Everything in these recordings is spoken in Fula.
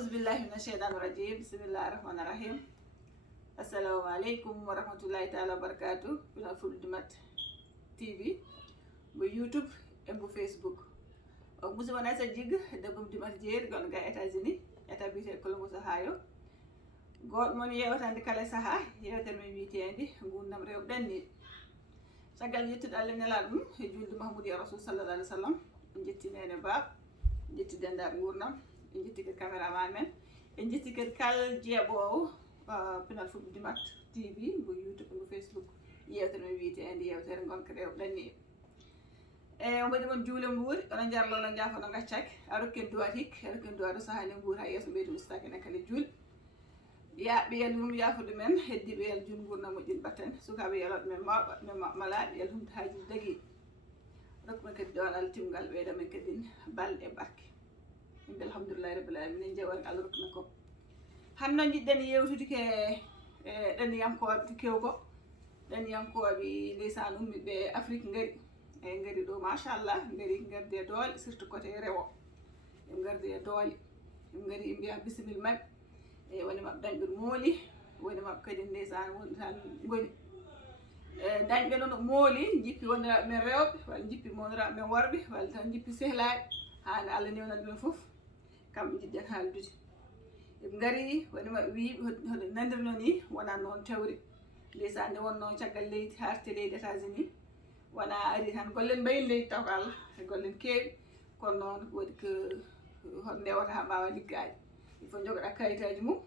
أعوذ بالله من الشيطان الرجيم بسم الله الرحمن الرحيم السلام عليكم ورحمة الله تعالى وبركاته بنا فولدمات تي في بيوتيوب ام فيسبوك او مسلم ناس جيغ دبم ديمات جير غون غا ايتازيني اتا بيتي كولوموس هايو غود مون يewatan di kala saha yewater mi witendi gurnam rew danni sagal yettude Allah neladum e julde mahmoud ya rasul sallallahu alaihi wasallam jetti nene ba jetti dendar gurnam en jetti ke cameraman men en jetti ke kal jebowo pinal Fulbidimat TV bu YouTube bu Facebook yewtere mi witendi yewtere gonka rew danni e on badi mon juule mbuur on jarlo no jafano gaccak arokken duwatik arokken duwado sahane mbuur ha yeso beedu mustake ne kala juul ya biyal mum yafude men heddi biyal jun gurna mo jin batten sukabe yalot men mawba men malade yal hum taaji dagi rokma kadi donal timgal beeda men kadi balde barke alhamdulillah rabbil alamin jawal Allah rokna ko hanno jidden yewtude ke dan yanko abti kewko dan yanko abi lisan ummi be Afrique ngari e ngari do machallah ngari ngarde doole surtout côté rewo ngarde doole ngari biya bismillah e woni mab dañɓe mooli woni mab kadi ndeysaan woni tan ngoni dañɓe noon mooli jippi woniraɓe men rewɓe walla jippi woniraɓe men worɓe walla tan jippi sehlaaɓe haade Allah newnan ɓen fof kamɓe jiɗɗen haaldude eɓe ngari woni maɓe wiiɓe hoɗo nandirno ni wona noon tewri ndeysaan nde wonno caggal leydi harte leydi États-Unis wona ari tan gollen mbayin leydi taw ko Allah e gollen keewi kono noon waɗi ko hoto ndewata ha mbawa liggade il faut jogoɗa kayitaji mum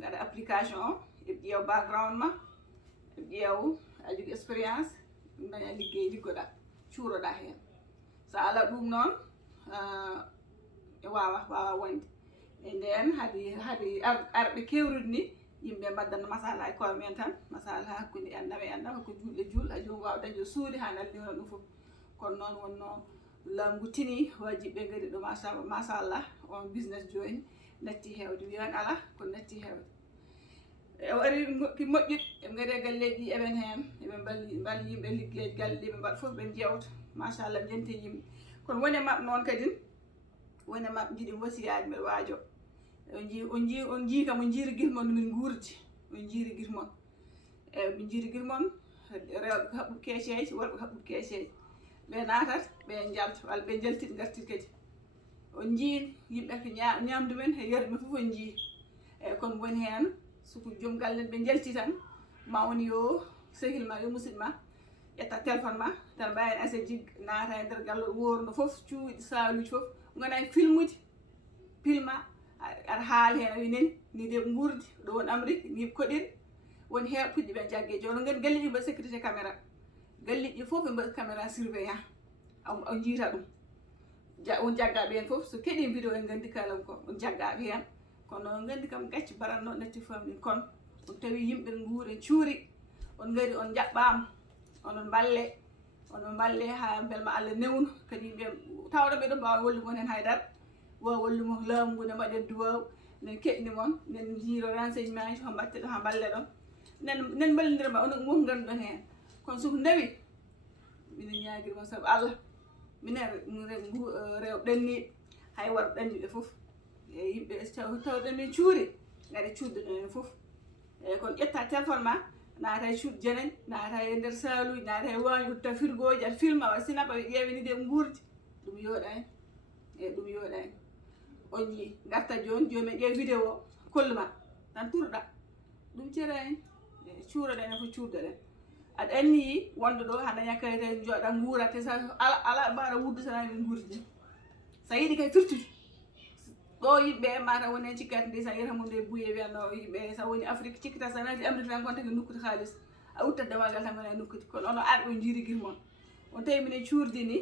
gaɗa application o eɓe ƴeew background ma eɓe ƴeew a jogui expérience daña liggey liggoɗa cuuroɗa hen so ala ɗum noon wawa wonde e nden haade arɓe kewrude ni yimɓe mbaddanno masala e koye men tan masala hakkude endam e endam ko julɗe juul ha jomum wawa dañde suude ha naldiwna ɗum foof kono noon wonno laamu tini wajiɓe gari ɗo machallah on business joni natti hewde wiyan ala ko natti hewde e wari ki moƴƴit eɓe gari e galleji eɓen hen eɓe balli yimɓe liggeji galle ɗi ɓe mbaɗa foof ɓe jewta machallah jente yimɓe kono woni mabɓe noon kadi woni mabɓe jiiɗi wasiyaji mbeɗa waajo on jii kam on jiiri guilmon min guurdi on jiiri guilmon eyi ɓe jiiri guilmon rewɓe ko haɓɓude keeceji worɓe ko haɓɓude keeceji ɓe natat ɓe jalta walla ɓe jaltiɗ gartiɗ kadi on jii yimɓe ko ñamdu men e yardu men fof on jii eyyi kono woni hen soko joom galle ɓe jalti tan ma woni yo sehil ma yo musidɗo ma ƴetta téléphone ma tan mbawi asa jigga naata e nder galle worno foof cuuɗi saluji foof gona e filmude pilma aɗa haala hen a wi nani ni de ɓe guurdi ɗo woni Amérique ni koɗiri woni heeɓe puɗɗi ɓe jaggue joni gandi galleji mbaɗa sécurité caméra galleji foof ɓe mbaɗa caméra surveillant on jiita ɗum on jaggaɓe hen foof so keeɗi vidéo en gandi kalam ko on jaggaɓe hen kono on gandi kam gacci baratno natti famɗi kono on tawi yimɓe guuri en cuuri on gari on jaɓɓama onon balle ha belma Allah newno kadi yimɓe tawɗo ɓe ɗo mbawa wallude mon hen haydara wawa wallumo laamu ngu ne mbaɗen duwaw nen keɗni moon nen jiiro renseignement ji ho mbatte ɗo ha balle ɗon nen ballodirma onon fof ganduɗon hen kono soko dawi minen ñaguirima saabu Allah minen rew ɗanniɓe hay worɓe ɗanniɓe foof e yimɓe tawɗen min cuuri gaɗa cuudde ɗon hen foof eyyi kono ƴetta téléphone ma naata e cuuɗi janani naata e nder saluji naata e wañi utta frigo ji aɗa filma waɗa sinap aɗa ƴeewe ni de ɓe guurdi ɗum yooɗani eyyi ɗum yooɗani on jii garta joni jomumen ƴeew vidéo o kolluma tan turɗa ɗum cerani e cuuroɗen e fof cuurdoɗen aɗa anni wonde ɗo ha daña kayitaji jooɗa guurate sa ala mbaɗa wuddu sana min guurdi sa yiiɗi kay firtude ɗo yimɓe mata woni hen cikkata ndeysan yiyata mum nde buuye wiyanno yimɓe sa woni Afrique cikkata sa naati Amérique tan gonta ko nokkude haalis a uttat dawagal tan gona e nokkude kono ono arɓe on jiiri guilmon on tawi minen cuurdi ni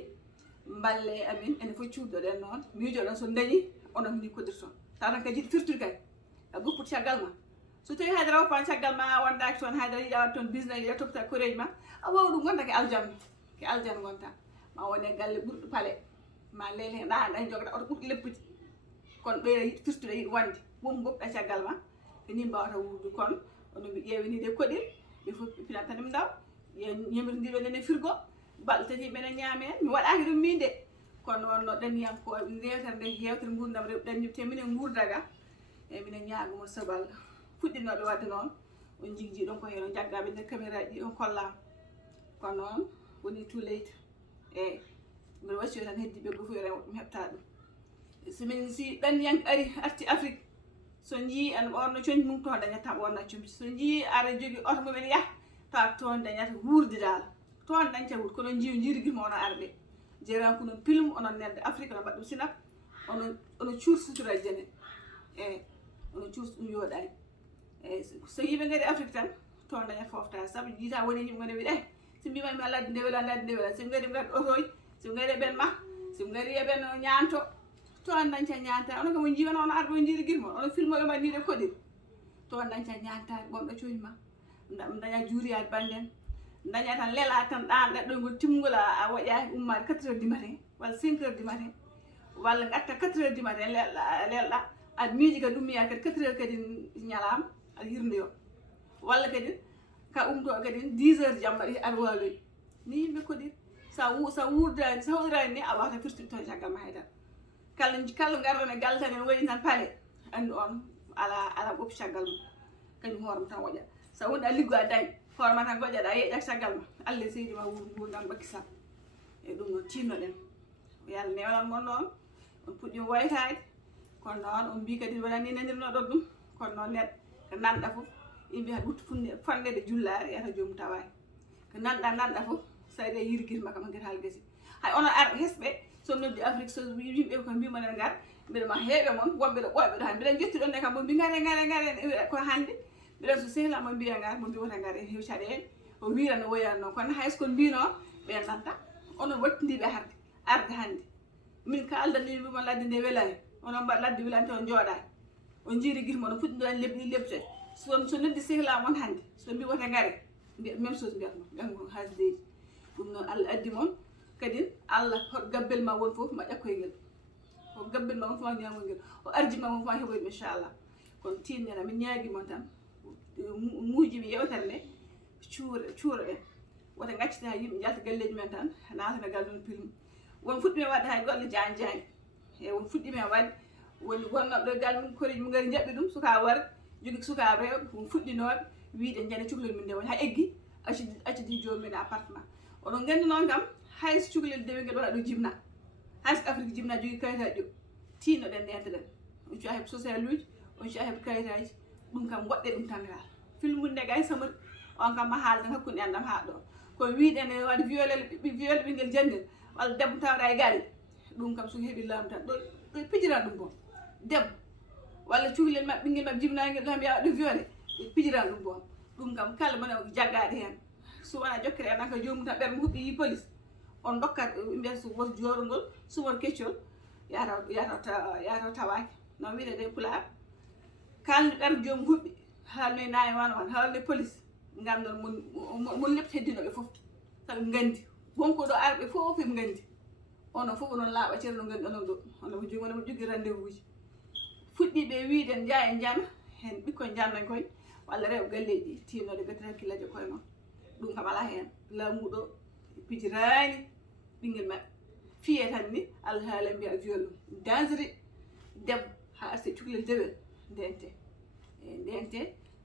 balle amin ene fof cuurdoɗen noon miijoɗon so dañi onon ni koɗirton taw tan ka jiiɗi firtude kay a goppude caggal ma so tawi haydara woppan caggal ma wondaki toon haydara yiɗa waɗ toon business yiɗa toppata koreji ma a wawa ɗum gonta ke aljanna gonta ma wone galle ɓurɗo paale ma leele hen ɗa dañi jogata oto ɓurɗo leppude kono ɓeyda yiɗi firtude yiɗi wonde wom gopɗa caggal ma ni mbawata wuurde kono ono mbi ƴeewe ni de koɗir ɓe fof ɓe pinat tan ɗum daw ñemiridiɓe nene frigo balɗe tati ɓene ñaame hen mi waɗaki ɗum min de kono wonno ɗanniyankoɓe yewtere nde yewtere gurdam rew ɗanniɓe te minen gurdaga e minen ñaago mon sabal fuɗɗinoɓe wadde noon on jigji ɗon ko hen on jaggaɓe nder caméra ɗi on kollam kono noon woni too late e mbiɗa wacci tan heddiɓe goto fof yo rewo ɗum heɓta ɗum si ɗanniyanke arti Afrique so jii an ɓorno coñi mum toon dañata ɓorna comci so jii ara jogui oto mumen yaah tawa toon dañata wurde dal toon dañta wurde kono jiiw jirguima ono arɓe jeeranko noon pilum onon nelde Afrique ono mbaɗa ɗum sinap ono cuursutora jene e ono cuursa ɗum yooɗani eyyi so yimɓe gaari Afrique tan toon dañata fofta saabu jiita woni yimɓe gone wiɗe so mbimami mi ladde nde wela ladde nde wela soɓe gaari ɓe gadda otoji soɓe gaari eɓen ma soɓe gaari eɓen ñaanto toon dañta ñaantare ono kam on jiiwana ono arɓe on jirguima ono filmoɓe ma ndiɗe koɗir toon dañta ñaantare ɓomɗo coñi ma daña juuriyade banden daña tan lela tan ɗan ɗaɗɗoygol timgol a waƴani ummade 4 heures du matin walla 5 heures du matin walla gatta 4 heures du matin lelɗa aɗa miiji kadi ummiya kadi 4 heures kadi ñalama aɗa hirndeyo walla kadi ka umto kadi 10 heures jamma aɗa waloyi ni yimɓe koɗir sa wurdani sa hoɗirani ni a wawata firtude toon caggal ma haydara kala garɗon e galle tan en waɗi tan paale andu on ala ɓoppi caggal mum kañum hoorema tan woƴa sa woni a liggo a dañ hoorema tan goƴƴaɗa yeeƴat caggal ma Allah seydi ma gurdam bakki sam e ɗum noon tinnoɗen yo Allah newnan mon noon on puɗɗi woytade kono noon on mbi kadi wonani ni nanirnoɗon ɗum kono noon neɗɗo ko nanɗa foof yimɓe tan wuttu fondede jullare yata joomum tawani ko nanɗa foof sa ari a yirguitma kam guet haala gasi hay onon arɓe hesɓe so noddi Afrique so yimɓe ko mbimonen gar mbiɗa ma heeɓe moon wonɓe ɗo ɓoyɓe ɗo han mbiɗen jettiɗon ne kam mo mbi gare ko hande mbiɗen so sehlama mbiya gar mo mbi wota gar en heewi caɗele o wira no woyani noon kono hayso kon mbino ɓe nanta onon wattidiɓe arde hande min kaldanni mbima ladde nde welani onon mbaɗa ladde welani taw jooɗani on jiiri guitma ono fuɗɗiɗon lebte so noddi sehlama on hande so mbi wota gare même chose mbiyatmo ko hasdeji ɗum noon Allah addi moon kadi Allah hoɗo gabbel ma won foof ma ƴakkoyngel o gabbel ma won fof ma ñamol ngel o arjima won fof ma heɓoyɗum inchallah kono tinnena min ñaguimon tan muujiɓe yewtere nde cuura ɓen wota gaccita yimɓe jalta galleji men tan natana galdon pilmu won fuɗɗime wadde hay golle jani e won fuɗɗime wadde woni gonnoɓe ɗo gal mum koreji mum gari jaɓɓi ɗum suka war jogui sukaɓe rewɓe won fuɗɗinoɓe wiide jane cukalel min nde woni ha eggi accidi jomumen appartement oɗon gandi noon kam hayso cukalel dewe ngel waɗa ɗo jibna hayso Afrique jibna jogui kayitaji ɗo tinnoɗen ndentoɗen on cuwa heɓe social uji on cuwa heɓe kayitaji ɗum kam woɗɗe ɗum tan ngal filmude nde gay samari on kam ma haalden hakkude enɗam ha ɗo koye wiɗene waɗa viole ɓinguel jandel walla debbo tawɗa e galle ɗum kam soko heeɓi laamu tan ɗo pijiran ɗum bon debbo walla cukalel mabɓe ɓinguel mabɓe jibnaguel ɗo mbiya waɗa viole pijiran ɗum bon ɗum kam kala mone jaggaɗe hen so wona jokkere enɗan ka jomum tan ɓerɗe huɓɓi yi police on dokkat mbiyata so woto jorogol sumor keccol yataw tawaki no wiide de pulaar kalde ɓerɗe jomum huɓɓi haalnoy nayi wan haalde police gandon mon lepti heddinoɓe foof saɗa gandi wonko ɗo arɓe fof eɓe gandi onon fof onon laaɓa ceero no gandi onon ɗo onomo jogui rendez-vous uji fuɗɗiɓe wiide jaa en jana hen ɓikkon jannan koye walla rewɓe galleji tinnoɗe beete hakkillaji koye mon ɗum kam ala hen laamuɗo pijirani ɓinguel mabɓe fiye tan ni Allah haala mbiya viol ɗum dangereux debbo ha arti cukalel dewel ndente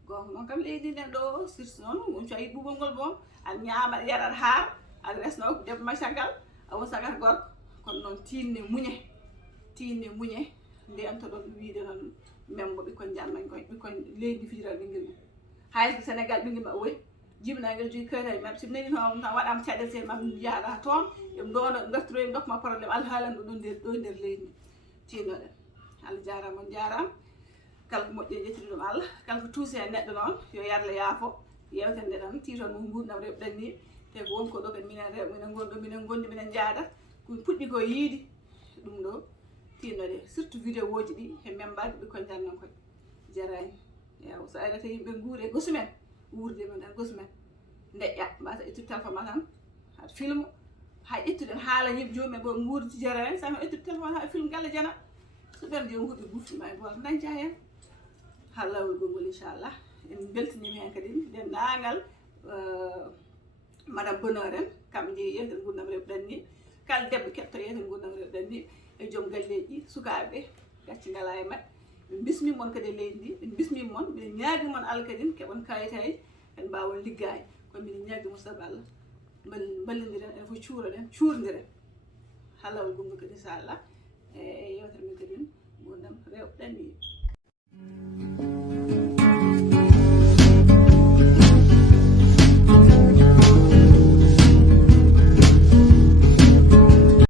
gonga noon kam leydi nden ɗo surtout noon on cuwa ɓuɓol ngol bon aɗa ñama aɗa yaɗat haar aɗa resno debbo ma caggal a won sagata gorko kono noon tinne muñe ndento ɗon wiide noon membo ɓikkon jannañ koye ɓikkon leydi fijirani ɓinguel mum hayso Sénégal ɓinguel ma oyi jibnaguel jogui kayitaji mabɓe soɓe nani toon tan waɗama caɗele seeɗa mabɓe jaaɗa toon yoɓe doono ɓe gartiroye dokkuma probléme Allah haalani ɗo nder leydi ndi tinnoɗen Allah jarama on jarama kala ko moƴƴi ƴettude ɗum Allah kala ko tuuse e neɗɗo noon yo yarle yaafo yewtere nde tan titon mo gurdam rewɓe ɗanni te ko wonko ɗo kadi minen rewɓe minen gonɗo minen gondi minen jaadat ko puɗɗi ko yiide ɗum ɗo tinnoɗe surtout vidéo ji ɗi he membade ɓikkon jannan koye jarani yaw so arata yimɓe guuri e gosumen wurde men tan gosumen deƴƴa mbasa ittude téléphone ma tan haɗa film hay ƴettuɗen haala yimɓe jomumen bo guurdi jarani sami ittude téléphone ha film galle jana so ɓen jomum huuɓi guftima e goto dañca hen ha lawol gongol inchallah en beltanima hen kadi dendagal madame bonheur en kamɓe jeeyi yewtere gurdam rewɓe ɗanni kala debbo keɓto yewtere gurdam rewɓe ɗanni e joom galleji ɗi sukaɓe gacci ngala e mabɓe min bismimon kadi e leydi ndi min bismimon min ñaagimon Allah kadi keɓon kayitaji en mbawon liggay kono min ñaagui musidɗo Allah ballodiren en fof cuurdiren halawol gonga kadi inchallah e yewtere men kadi gurdam rewɓe ɗanni